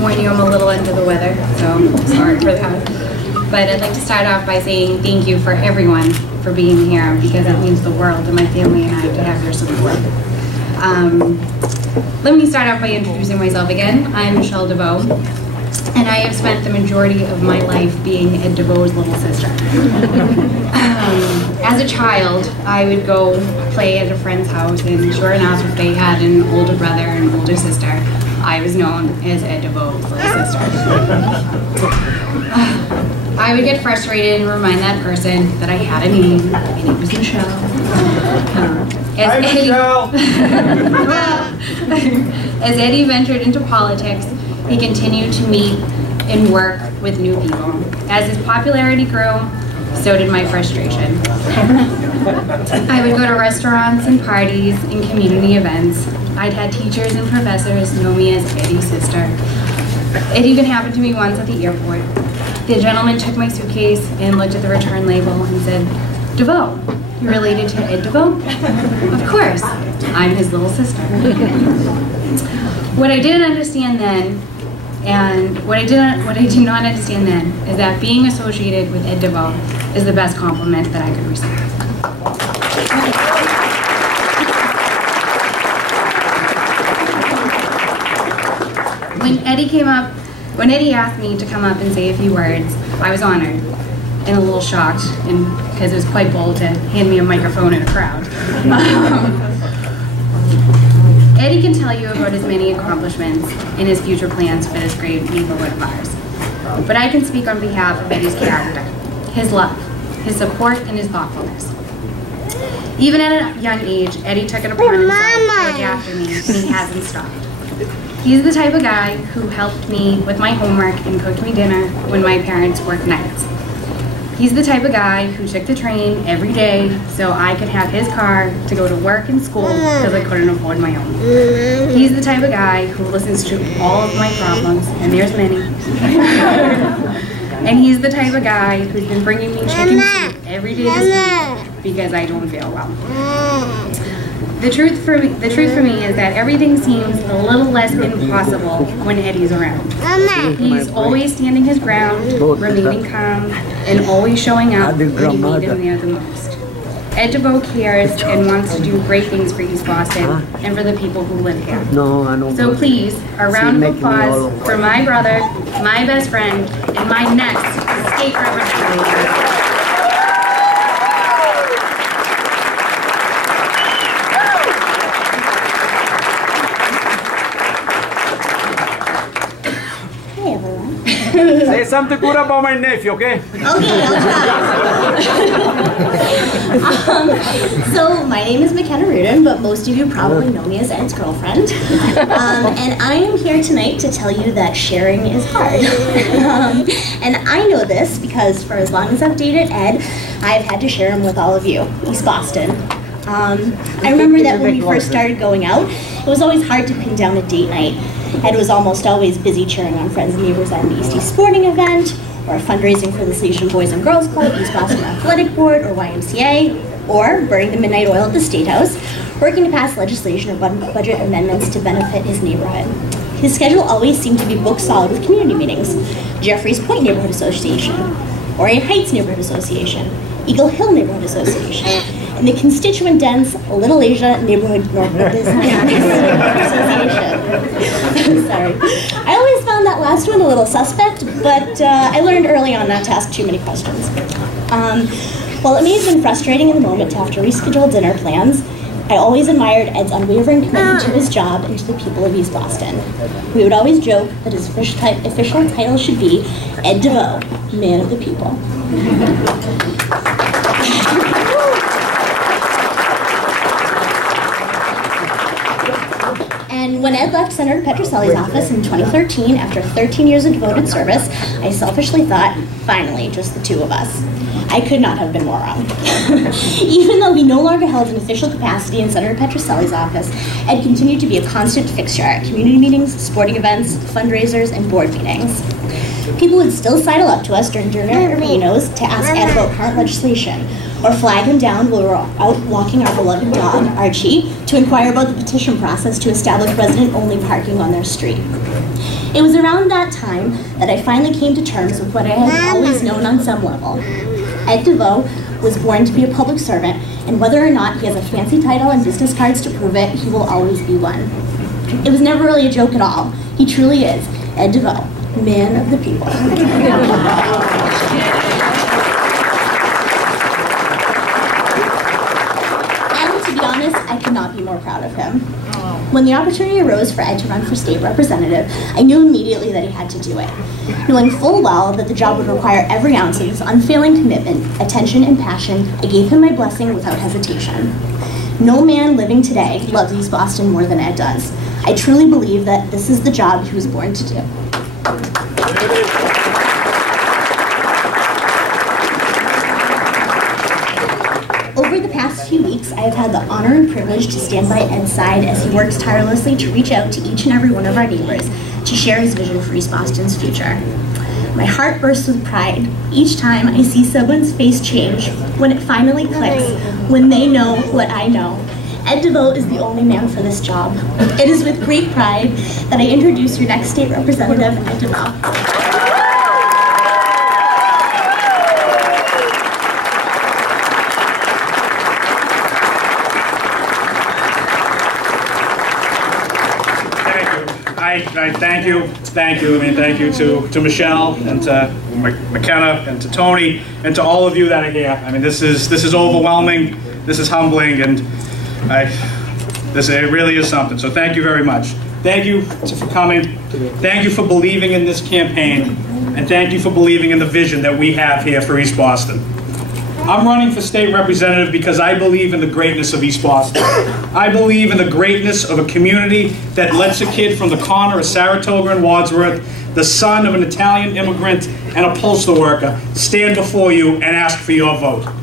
warn you, I'm a little under the weather, so sorry for that. But I'd like to start off by saying thank you for everyone for being here, because it means the world to my family and I to have your support. Let me start off by introducing myself again. I'm Michelle Deveau, and I have spent the majority of my life being Ed Deveu's little sister. As a child, I would go play at a friend's house, and sure enough, if they had an older brother and older sister, I was known as Ed Deveu's little sister. I would get frustrated and remind that person that I had a name, and it was Michelle. Hi, Michelle! As Eddie ventured into politics, he continued to meet and work with new people. As his popularity grew, so did my frustration. I would go to restaurants and parties and community events. I'd had teachers and professors know me as Eddie's sister. It even happened to me once at the airport. The gentleman took my suitcase and looked at the return label and said, "Deveau, you're related to Ed Deveau?" Of course, I'm his little sister. What I didn't understand then, and what I did not understand then, is that being associated with Ed Deveau is the best compliment that I could receive. When Eddie asked me to come up and say a few words, I was honored and a little shocked, and because it was quite bold to hand me a microphone in a crowd. Eddie can tell you about his many accomplishments and his future plans for this great neighborhood of ours. But I can speak on behalf of Eddie's character, his love, his support, and his thoughtfulness. Even at a young age, Eddie took it upon himself to look after me, and he hasn't stopped. He's the type of guy who helped me with my homework and cooked me dinner when my parents worked nights. He's the type of guy who took the train every day so I could have his car to go to work and school because I couldn't afford my own. He's the type of guy who listens to all of my problems, and there's many. And he's the type of guy who's been bringing me chicken soup every day this week because I don't feel well. The truth for me is that everything seems a little less impossible when Eddie's around. He's always standing his ground, remaining calm, and always showing up when you need him there the most. Ed Deveau cares and wants to do great things for East Boston and for the people who live here. So please, a round of applause for my brother, my best friend, and my next state representative. Say something good about my nephew, okay? Okay, I'll try. So my name is McKenna Rudin, but most of you probably know me as Ed's girlfriend. And I am here tonight to tell you that sharing is hard. And I know this because for as long as I've dated Ed, I've had to share him with all of you, East Boston. I remember that when we first started going out, it was always hard to pin down a date night. Ed was almost always busy cheering on friends and neighbors at an East Sporting event, or fundraising for the Salesian Boys and Girls Club, East Boston Athletic Board, or YMCA, or burning the midnight oil at the State House, working to pass legislation or budget amendments to benefit his neighborhood. His schedule always seemed to be booked solid with community meetings: Jeffreys Point Neighborhood Association, Orient Heights Neighborhood Association, Eagle Hill Neighborhood Association, and the constituent-dense Little Asia Neighborhood Association. Sorry. I always found that last one a little suspect, but I learned early on not to ask too many questions. While it may have been frustrating in the moment to have to reschedule dinner plans, I always admired Ed's unwavering commitment to his job and to the people of East Boston. We would always joke that his official title should be Ed Deveau, Man of the People. And when Ed left Senator Petroselli's office in 2013, after 13 years of devoted service, I selfishly thought, finally, just the two of us. I could not have been more wrong. Even though he no longer held an official capacity in Senator Petroselli's office, Ed continued to be a constant fixture at community meetings, sporting events, fundraisers, and board meetings. People would still sidle up to us during dinner arenas to ask Ed about current legislation, or flag him down while we were out walking our beloved dog, Archie, to inquire about the petition process to establish with resident-only parking on their street. It was around that time that I finally came to terms with what I had always known on some level. Ed Deveau was born to be a public servant, and whether or not he has a fancy title and business cards to prove it, he will always be one. It was never really a joke at all. He truly is Ed Deveau, man of the people. And to be honest, I could not be more proud of him. When the opportunity arose for Ed to run for state representative, I knew immediately that he had to do it. Knowing full well that the job would require every ounce of his unfailing commitment, attention, and passion, I gave him my blessing without hesitation. No man living today loves East Boston more than Ed does. I truly believe that this is the job he was born to do. Over the past few weeks, I have had the honor and privilege to stand by Ed's side as he works tirelessly to reach out to each and every one of our neighbors to share his vision for East Boston's future. My heart bursts with pride each time I see someone's face change, when it finally clicks, when they know what I know. Ed Deveau is the only man for this job. It is with great pride that I introduce your next state representative, Ed Deveau. I thank you. I mean, thank you to Michelle and to McKenna and to Tony and to all of you that are here. I mean, this is overwhelming. This is humbling, and it really is something. So thank you very much. Thank you for coming. Thank you for believing in this campaign, and thank you for believing in the vision that we have here for East Boston. I'm running for state representative because I believe in the greatness of East Boston. I believe in the greatness of a community that lets a kid from the corner of Saratoga and Wadsworth, the son of an Italian immigrant and a postal worker, stand before you and ask for your vote. I'm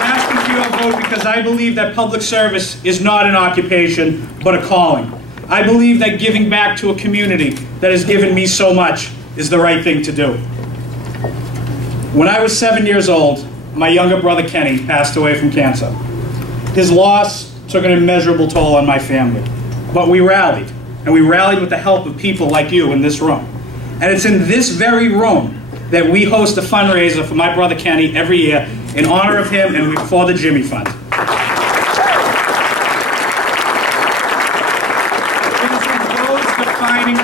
asking for your vote because I believe that public service is not an occupation, but a calling. I believe that giving back to a community that has given me so much is the right thing to do. When I was 7 years old, my younger brother Kenny passed away from cancer. His loss took an immeasurable toll on my family. But we rallied, and we rallied with the help of people like you in this room. And it's in this very room that we host a fundraiser for my brother Kenny every year in honor of him and for the Jimmy Fund.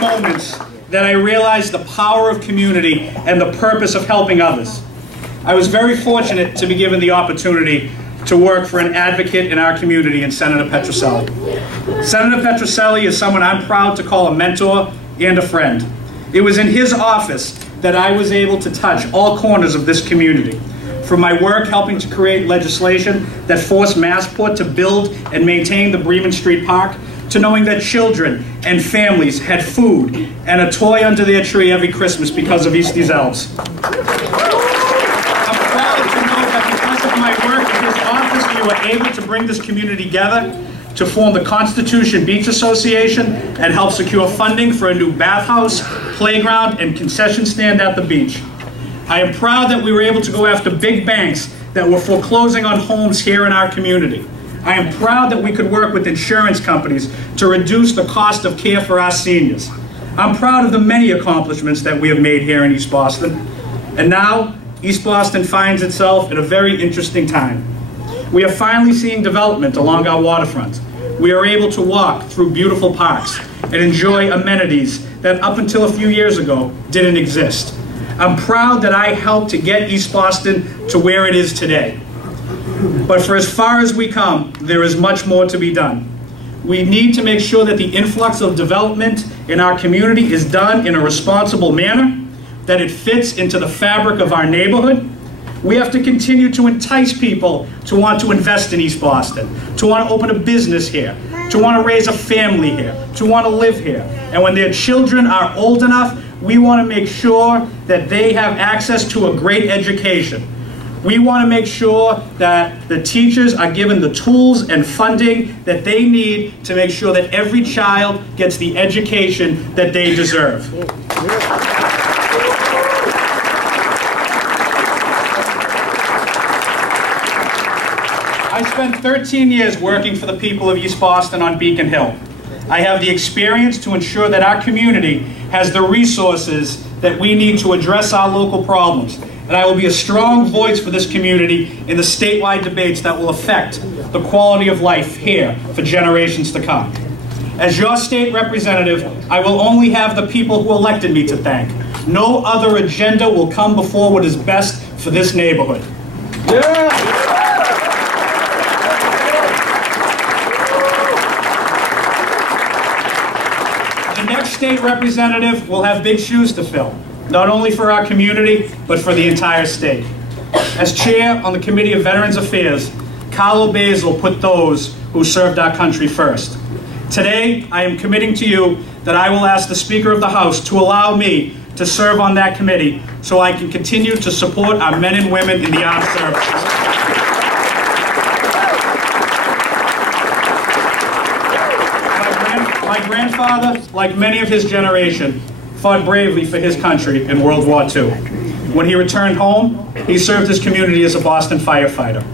Moments that I realized the power of community and the purpose of helping others. I was very fortunate to be given the opportunity to work for an advocate in our community in Senator Petrocelli. Senator Petrocelli is someone I'm proud to call a mentor and a friend. It was in his office that I was able to touch all corners of this community. From my work helping to create legislation that forced Massport to build and maintain the Bremen Street Park, to knowing that children and families had food and a toy under their tree every Christmas because of Eastie's elves. I'm proud to know that because of my work in his office, we were able to bring this community together to form the Constitution Beach Association and help secure funding for a new bathhouse, playground, and concession stand at the beach. I am proud that we were able to go after big banks that were foreclosing on homes here in our community. I am proud that we could work with insurance companies to reduce the cost of care for our seniors. I'm proud of the many accomplishments that we have made here in East Boston. And now, East Boston finds itself at a very interesting time. We are finally seeing development along our waterfront. We are able to walk through beautiful parks and enjoy amenities that up until a few years ago didn't exist. I'm proud that I helped to get East Boston to where it is today. But for as far as we come, there is much more to be done. We need to make sure that the influx of development in our community is done in a responsible manner, that it fits into the fabric of our neighborhood. We have to continue to entice people to want to invest in East Boston, to want to open a business here, to want to raise a family here, to want to live here. And when their children are old enough, we want to make sure that they have access to a great education. We want to make sure that the teachers are given the tools and funding that they need to make sure that every child gets the education that they deserve. I spent 13 years working for the people of East Boston on Beacon Hill. I have the experience to ensure that our community has the resources that we need to address our local problems. And I will be a strong voice for this community in the statewide debates that will affect the quality of life here for generations to come. As your state representative, I will only have the people who elected me to thank. No other agenda will come before what is best for this neighborhood. The next state representative will have big shoes to fill, not only for our community, but for the entire state. As chair on the Committee of Veterans Affairs, Carlo Basil put those who served our country first. Today, I am committing to you that I will ask the Speaker of the House to allow me to serve on that committee so I can continue to support our men and women in the armed services. My grandfather, like many of his generation, fought bravely for his country in World War II. When he returned home, he served his community as a Boston firefighter.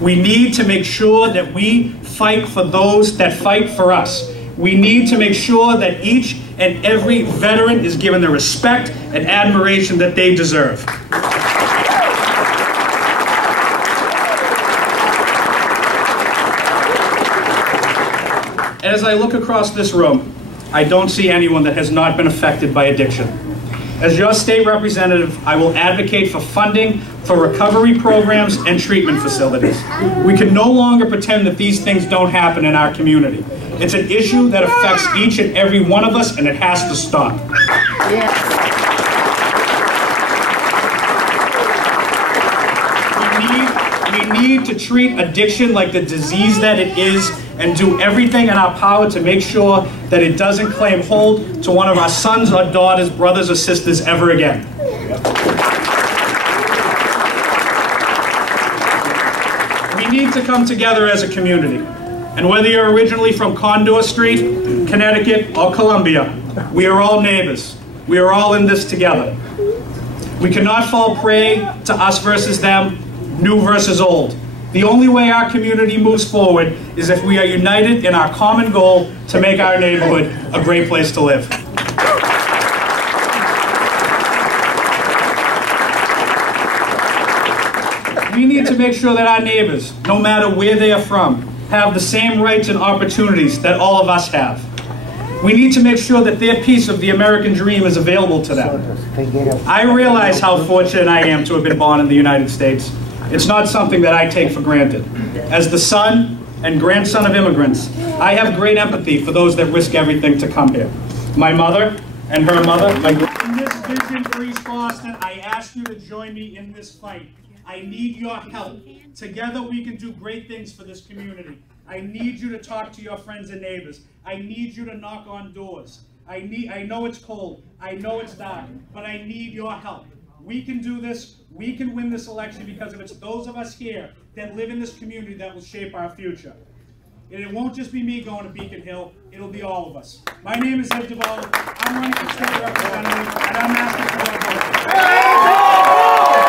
We need to make sure that we fight for those that fight for us. We need to make sure that each and every veteran is given the respect and admiration that they deserve. As I look across this room, I don't see anyone that has not been affected by addiction. As your state representative, I will advocate for funding for recovery programs and treatment facilities. We can no longer pretend that these things don't happen in our community. It's an issue that affects each and every one of us, and it has to stop. We need to treat addiction like the disease that it is and do everything in our power to make sure that it doesn't claim hold to one of our sons or daughters, brothers or sisters ever again. We need to come together as a community. And whether you're originally from Condor Street, Connecticut, or Columbia, we are all neighbors. We are all in this together. We cannot fall prey to us versus them, new versus old. The only way our community moves forward is if we are united in our common goal to make our neighborhood a great place to live. We need to make sure that our neighbors, no matter where they are from, have the same rights and opportunities that all of us have. We need to make sure that their piece of the American dream is available to them. I realize how fortunate I am to have been born in the United States. It's not something that I take for granted. As the son and grandson of immigrants, I have great empathy for those that risk everything to come here. My mother and her mother. In this vision for East Boston, I ask you to join me in this fight. I need your help. Together we can do great things for this community. I need you to talk to your friends and neighbors. I need you to knock on doors. I know it's cold. I know it's dark, but I need your help. We can do this. We can win this election because it's those of us here that live in this community that will shape our future. And it won't just be me going to Beacon Hill. It'll be all of us. My name is Deveau. I'm running for state representative, and I'm asking for your vote.